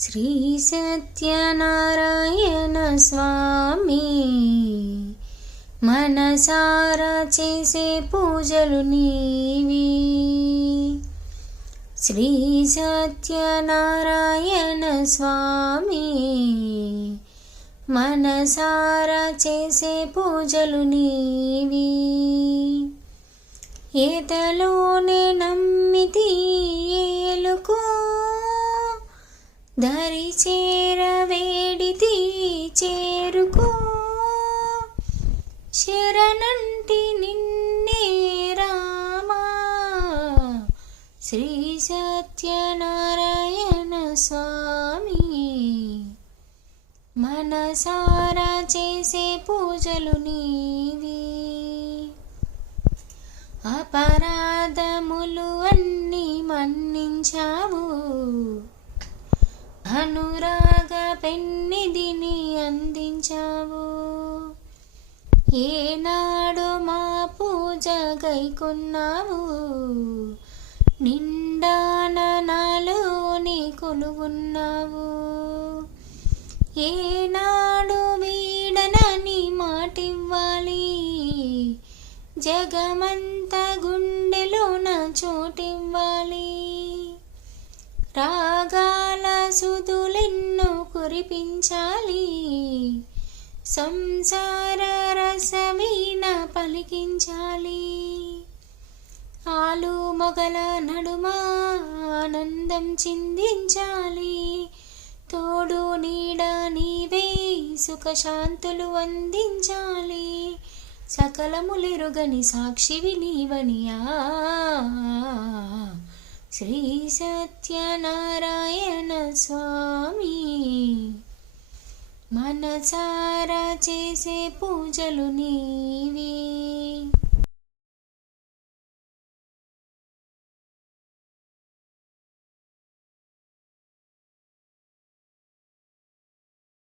శ్రీ సత్యనారాయణ స్వామి. మనసారా చేసే పూజలు నీవి. శ్రీ సత్యనారాయణ స్వామి. మనసారా చేసే పూజలు నీవి. ఏతలోనే నమ్మితి ఏలుకో. దరి చేర వేడితి చేరుకో శరణంటి నిన్నే రామా. శ్రీ సత్యనారాయణ స్వామి. మనసారా చేసే పూజలు నీవి. అపరాధములు అన్ని మన్నించావు. అనురాగ పెన్నిదిని అందించావు. ఏనాడు మా పూజ గైకొన్నావు. నిండాన నాలోని కొలుగున్నావు ఏనాడు వీడనని మాటివ్వాలి. జగమంత గుండెలోన చోటివ్వాలి. రాగాల సుదులెన్నో కురిపించాలి. సంసార రసమీన పలికించాలి. ఆలు మొగల నడుమ ఆనందం చిందించాలి. తోడు నీడ నీవే సుఖశాంతులు అందించాలి. సకలములిరుగని సాక్షివి నీవనియా శ్రీ సత్యనారాయణ స్వామి. మనసారా చేసే పూజలు నీవే.